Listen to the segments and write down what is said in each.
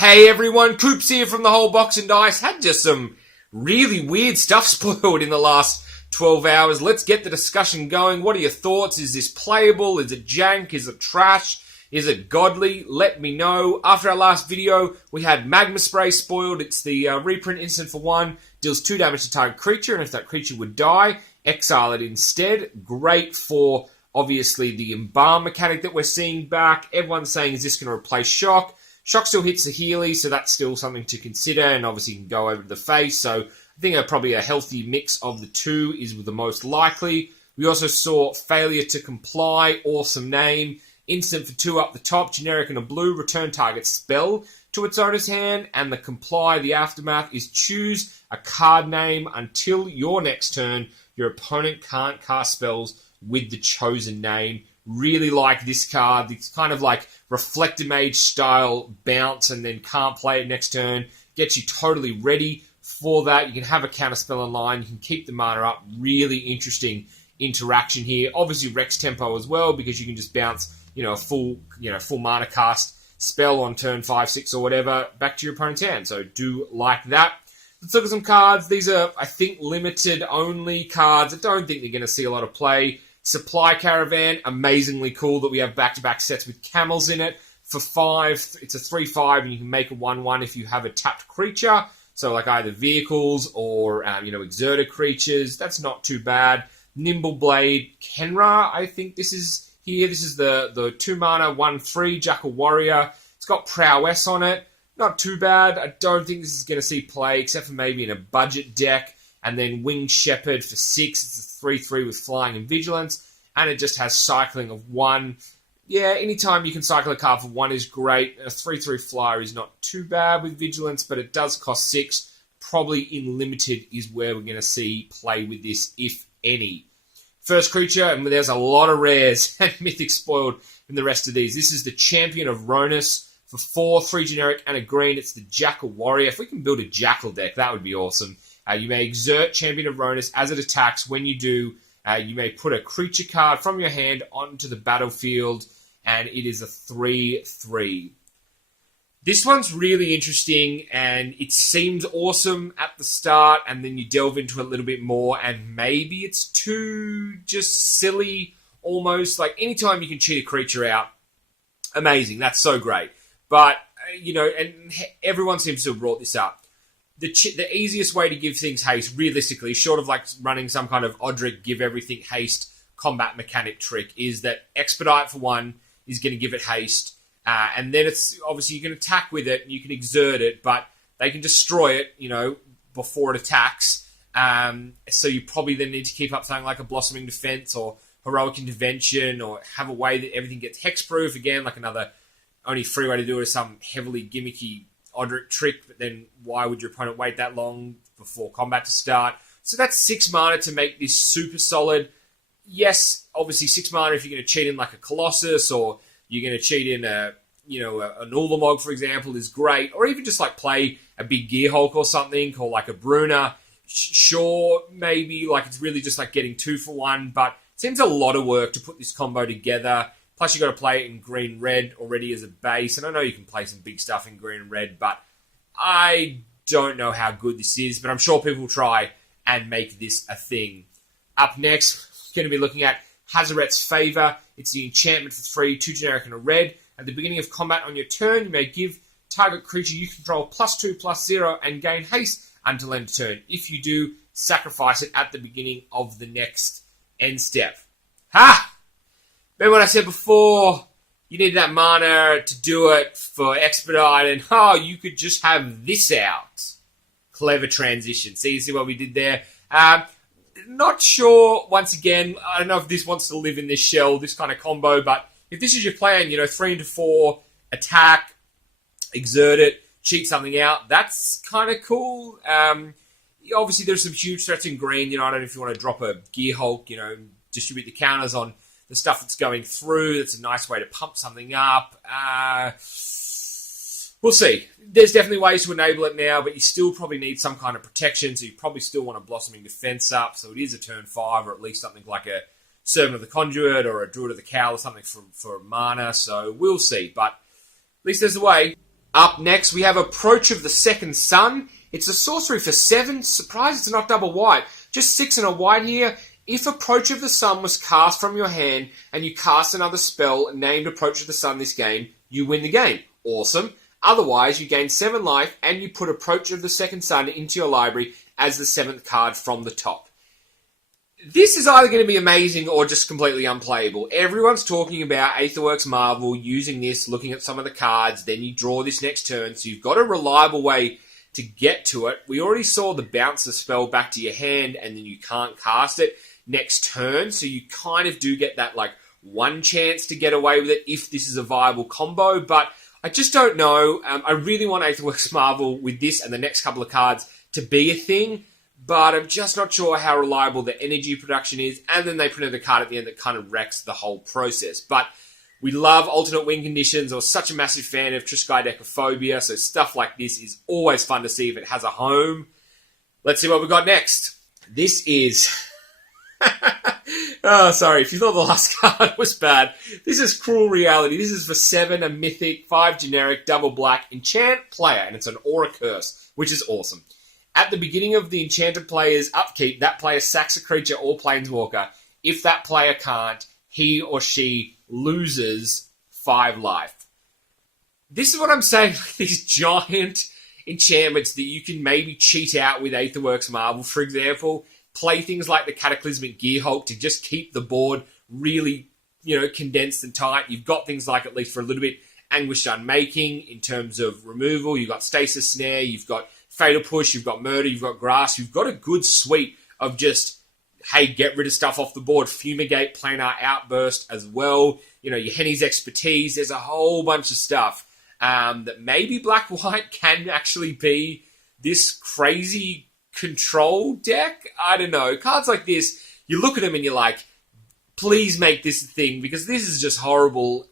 Hey everyone, Coops here from the whole box and dice. Had just some really weird stuff spoiled in the last 12 hours. Let's get the discussion going. What are your thoughts? Is this playable? Is it jank? Is it trash? Is it godly? Let me know. After our last video, we had Magma Spray spoiled. It's the reprint instant for 1. Deals 2 damage to target creature, and if that creature would die, exile it instead. Great for, obviously, the Embalm mechanic that we're seeing back. Everyone's saying, is this going to replace Shock? Shock still hits the Healy, so that's still something to consider, and obviously you can go over to the face. So I think probably a healthy mix of the two is the most likely. We also saw Failure to Comply, awesome name. Instant for 2 up the top, generic and a blue, return target spell to its owner's hand, and the Comply, the aftermath, is choose a card name until your next turn. Your opponent can't cast spells with the chosen name. Really like this card. It's kind of like Reflector Mage style bounce and then can't play it next turn. Gets you totally ready for that. You can have a counter spell online. You can keep the mana up. Really interesting interaction here. Obviously Rex tempo as well, because you can just bounce, a full mana cast spell on turn 5, 6 or whatever back to your opponent's hand. So do like that. Let's look at some cards. These are, I think, limited only cards. I don't think they're going to see a lot of play. Supply Caravan, amazingly cool that we have back-to-back sets with camels in it. For 5, it's a 3/5, and you can make a 1/1 if you have a tapped creature. So like either vehicles or, exerted creatures. That's not too bad. Nimble Blade, Kenra, I think this is here. This is the 2 mana, 1/3, Jackal Warrior. It's got Prowess on it. Not too bad. I don't think this is going to see play, except for maybe in a budget deck. And then Winged Shepherd for 6. It's a 3/3 with Flying and Vigilance. And it just has cycling of 1. Yeah, anytime you can cycle a card for 1 is great. A 3/3 flyer is not too bad with Vigilance, but it does cost 6. Probably in limited is where we're going to see play with this, if any. First creature, and there's a lot of rares and mythics spoiled in the rest of these. This is the Champion of Rhonas for 4, 3 generic and a green. It's the Jackal Warrior. If we can build a Jackal deck, that would be awesome. You may exert Champion of Rhonas as it attacks. When you do, you may put a creature card from your hand onto the battlefield, and it is a 3/3. This one's really interesting, and it seems awesome at the start, and then you delve into it a little bit more, and maybe it's too just silly, almost. Like, anytime you can cheat a creature out, amazing, that's so great. But, and everyone seems to have brought this up. The easiest way to give things haste, realistically, short of like running some kind of Odric give everything haste combat mechanic trick, is that Expedite for 1 is going to give it haste, and then it's obviously you can attack with it and you can exert it, but they can destroy it, before it attacks. So you probably then need to keep up something like a Blossoming Defense or Heroic Intervention, or have a way that everything gets hexproof. Again, like another only free way to do it is some heavily gimmicky Odric trick, but then why would your opponent wait that long before combat to start? So that's 6 mana to make this super solid. Yes, obviously 6 mana if you're going to cheat in like a Colossus, or you're going to cheat in an Ulamog, for example, is great. Or even just like play a big Gearhulk or something, or like a Bruna. Sure, maybe like it's really just like getting 2 for 1, but it seems a lot of work to put this combo together. Plus, you've got to play it in green-red already as a base. And I know you can play some big stuff in green-red, but I don't know how good this is. But I'm sure people will try and make this a thing. Up next, we're going to be looking at Hazaret's Favor. It's the enchantment for 3, 2 generic and a red. At the beginning of combat on your turn, you may give target creature you control +2/+0 and gain haste until end of turn. If you do, sacrifice it at the beginning of the next end step. Ha! Remember what I said before? You need that mana to do it for Expedite, and you could just have this out. Clever transition. See what we did there? Not sure, once again, I don't know if this wants to live in this shell, this kind of combo, but if this is your plan, 3 into 4, attack, exert it, cheat something out, that's kind of cool. Obviously, there's some huge threats in green. I don't know if you want to drop a Gearhulk, distribute the counters on the stuff that's going through. That's a nice way to pump something up. We'll see. There's definitely ways to enable it now, but you still probably need some kind of protection, so you probably still want a Blossoming Defense up, so it is a turn 5, or at least something like a Servant of the Conduit or a Druid of the Cowl or something for mana, so we'll see. But at least there's a way. Up next, we have Approach of the Second Sun. It's a sorcery for 7. Surprised it's not double white. Just 6 and a white here. If Approach of the Sun was cast from your hand and you cast another spell named Approach of the Sun this game, you win the game. Awesome. Otherwise, you gain 7 life and you put Approach of the Second Sun into your library as the 7th card from the top. This is either going to be amazing or just completely unplayable. Everyone's talking about Aetherworks Marvel using this, looking at some of the cards, then you draw this next turn, so you've got a reliable way to get to it. We already saw the bounce the spell back to your hand and then you can't cast it next turn, so you kind of do get that like one chance to get away with it if this is a viable combo, but I just don't know. I really want Aetherworks Marvel with this and the next couple of cards to be a thing, but I'm just not sure how reliable the energy production is, and then they printed a card at the end that kind of wrecks the whole process. But we love alternate win conditions. I was such a massive fan of Triskaidekaphobia, so stuff like this is always fun to see if it has a home. Let's see what we got next. This is... oh, sorry, if you thought the last card was bad, this is Cruel Reality. This is for 7, a mythic, 5 generic, double black, enchant player, and it's an aura curse, which is awesome. At the beginning of the enchanted player's upkeep, that player sacks a creature or planeswalker. If that player can't, he or she loses 5 life. This is what I'm saying, like these giant enchantments that you can maybe cheat out with Aetherworks Marvel, for example. Play things like the Cataclysmic Gearhulk to just keep the board really, condensed and tight. You've got things like, at least for a little bit, Anguished Unmaking in terms of removal. You've got Stasis Snare, you've got Fatal Push, you've got Murder, you've got Grasp. You've got a good suite of just, hey, get rid of stuff off the board. Fumigate, Planar Outburst as well. Your Henny's Expertise. There's a whole bunch of stuff that maybe Black-White can actually be this crazy control deck. I don't know. Cards like this, you look at them and you're like, please make this a thing, because this is just horrible.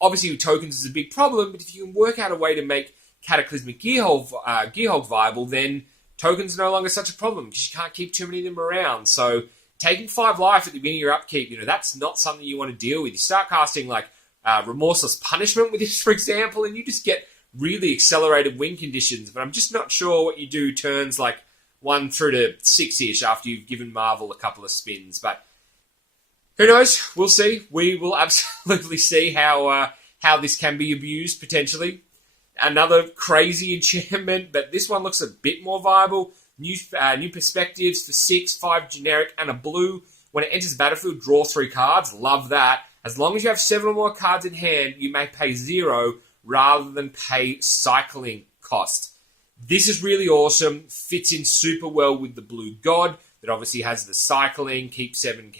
Obviously, tokens is a big problem, but if you can work out a way to make Cataclysmic Gearhulk viable, then tokens are no longer such a problem, because you can't keep too many of them around. So taking 5 life at the beginning of your upkeep, that's not something you want to deal with. You start casting like Remorseless Punishment with this, for example, and you just get really accelerated win conditions. But I'm just not sure what you do turns like 1 through to 6-ish after you've given Marvel a couple of spins. But who knows? We'll see. We will absolutely see how this can be abused, potentially. Another crazy enchantment, but this one looks a bit more viable. New Perspectives for 6, 5 generic, and a blue. When it enters the battlefield, draw 3 cards. Love that. As long as you have 7 or more cards in hand, you may pay 0 rather than pay cycling cost. This is really awesome. Fits in super well with the Blue God that obviously has the cycling, keep 7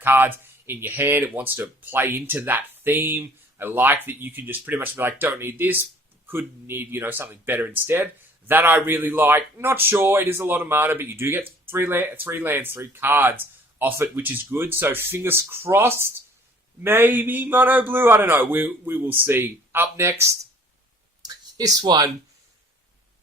cards in your hand. It wants to play into that theme. I like that you can just pretty much be like, don't need this, could need, something better instead. That I really like. Not sure, it is a lot of mana, but you do get 3 lands, 3 cards off it, which is good. So fingers crossed. Maybe mono blue, I don't know. We will see. Up next, this one,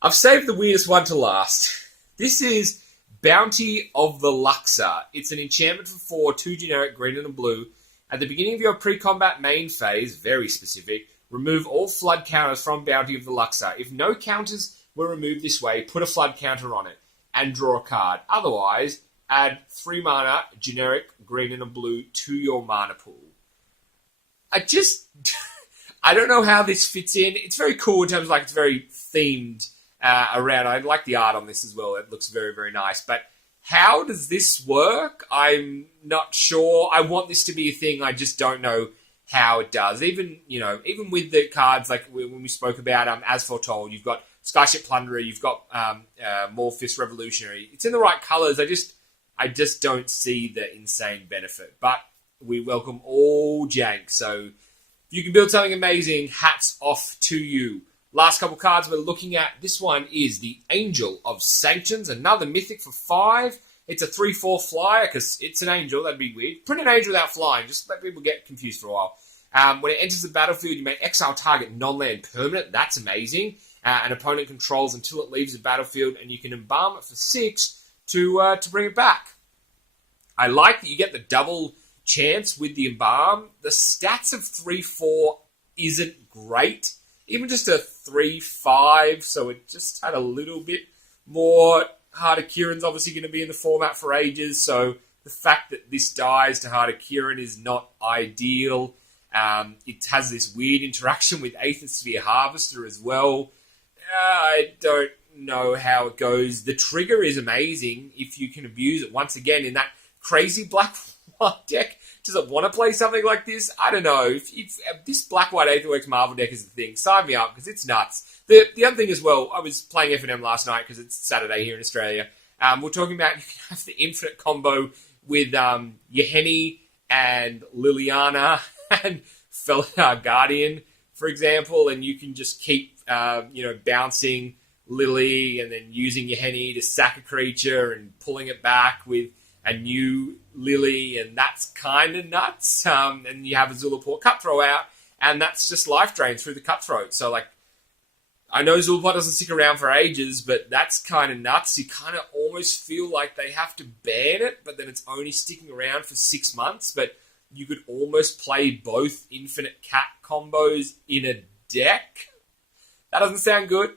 I've saved the weirdest one to last. This is Bounty of the Luxor. It's an enchantment for 4, 2 generic, green and a blue. At the beginning of your pre-combat main phase, very specific, remove all flood counters from Bounty of the Luxor. If no counters were removed this way, put a flood counter on it and draw a card. Otherwise, add 3 mana, generic, green and a blue to your mana pool. I don't know how this fits in. It's very cool in terms of it's very themed around. I like the art on this as well. It looks very, very nice. But how does this work? I'm not sure. I want this to be a thing. I just don't know how it does. Even with the cards like when we spoke about As Foretold, you've got Skyship Plunderer, you've got Morphis Revolutionary. It's in the right colors. I just don't see the insane benefit. But we welcome all jank. So if you can build something amazing, hats off to you. Last couple cards we're looking at. This one is the Angel of Sanctions, another mythic for 5. It's a 3/4 flyer because it's an angel. That'd be weird. Print an angel without flying. Just let people get confused for a while. When it enters the battlefield, you may exile target non-land permanent. That's amazing. An opponent controls until it leaves the battlefield, and you can embalm it for 6 to bring it back. I like that you get the double chance with the embalm. The stats of 3/4 isn't great. even just a 3-5, so it just had a little bit more. Heart of Kieran's obviously going to be in the format for ages, so the fact that this dies to Heart of Kieran is not ideal. It has this weird interaction with Aethersphere Harvester as well. I don't know how it goes. The trigger is amazing if you can abuse it. Once again, in that crazy black-white deck, does it want to play something like this? I don't know. If this black-white Aetherworks Marvel deck is the thing, sign me up because it's nuts. The other thing as well, I was playing F&M last night because it's Saturday here in Australia. We're talking about you can have the infinite combo with Yahenni and Liliana and Felidar Guardian, for example, and you can just keep bouncing Lily and then using Yahenni to sack a creature and pulling it back with a new Lily, and that's kind of nuts. And you have a Zulaport Cutthroat out, and that's just life drain through the Cutthroat. So, I know Zulaport doesn't stick around for ages, but that's kind of nuts. You kind of almost feel like they have to ban it, but then it's only sticking around for 6 months. But you could almost play both Infinite Cat combos in a deck. That doesn't sound good.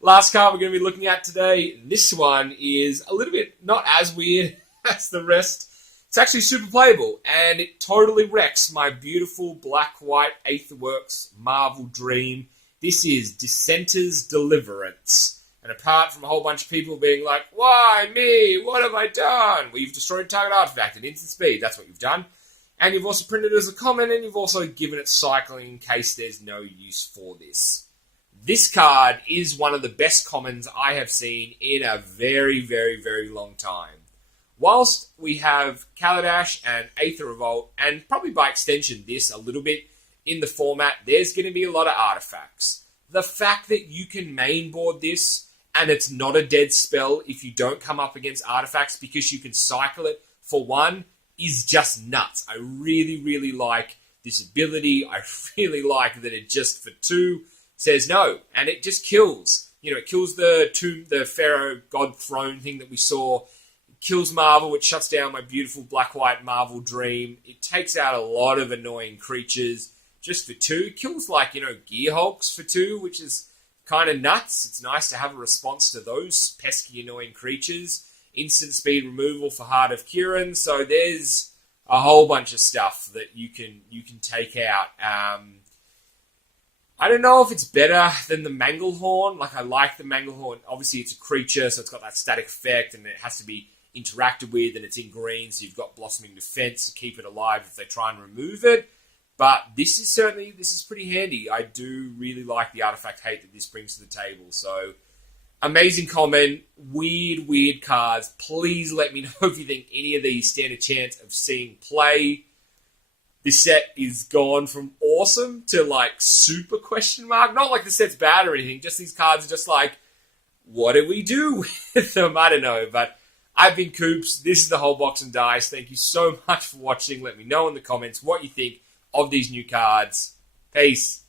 Last card we're going to be looking at today. This one is a little bit not as weird as the rest. It's actually super playable, and it totally wrecks my beautiful black-white Aetherworks Marvel Dream. This is Dissenter's Deliverance. And apart from a whole bunch of people being like, why me? What have I done? Well, you've destroyed target artifact at instant speed. That's what you've done. And you've also printed it as a common, and you've also given it cycling in case there's no use for this. This card is one of the best commons I have seen in a very, very, very long time. Whilst we have Kaladesh and Aether Revolt, and probably by extension this a little bit in the format, there's going to be a lot of artifacts. The fact that you can mainboard this, and it's not a dead spell if you don't come up against artifacts because you can cycle it for one, is just nuts. I really, really like this ability. I really like that it just for 2 says no, and it just kills. It kills the Pharaoh God Throne thing that we saw. It kills Marvel, which shuts down my beautiful black-white Marvel Dream. It takes out a lot of annoying creatures just for 2. It kills Gear Hulks for 2, which is kind of nuts. It's nice to have a response to those pesky, annoying creatures. Instant speed removal for Heart of Kieran. So there's a whole bunch of stuff that you can take out. I don't know if it's better than the Manglehorn. I like the Manglehorn. Obviously, it's a creature, so it's got that static effect, and it has to be interacted with, and it's in green, so you've got Blossoming Defense to keep it alive if they try and remove it. But this is pretty handy. I do really like the artifact hate that this brings to the table. So, amazing comment. Weird cards. Please let me know if you think any of these stand a chance of seeing play. This set is gone from awesome to super question mark. Not like the set's bad or anything. Just these cards are just what do we do with them? I don't know. But I've been Coops. This is the whole box and dice. Thank you so much for watching. Let me know in the comments what you think of these new cards. Peace.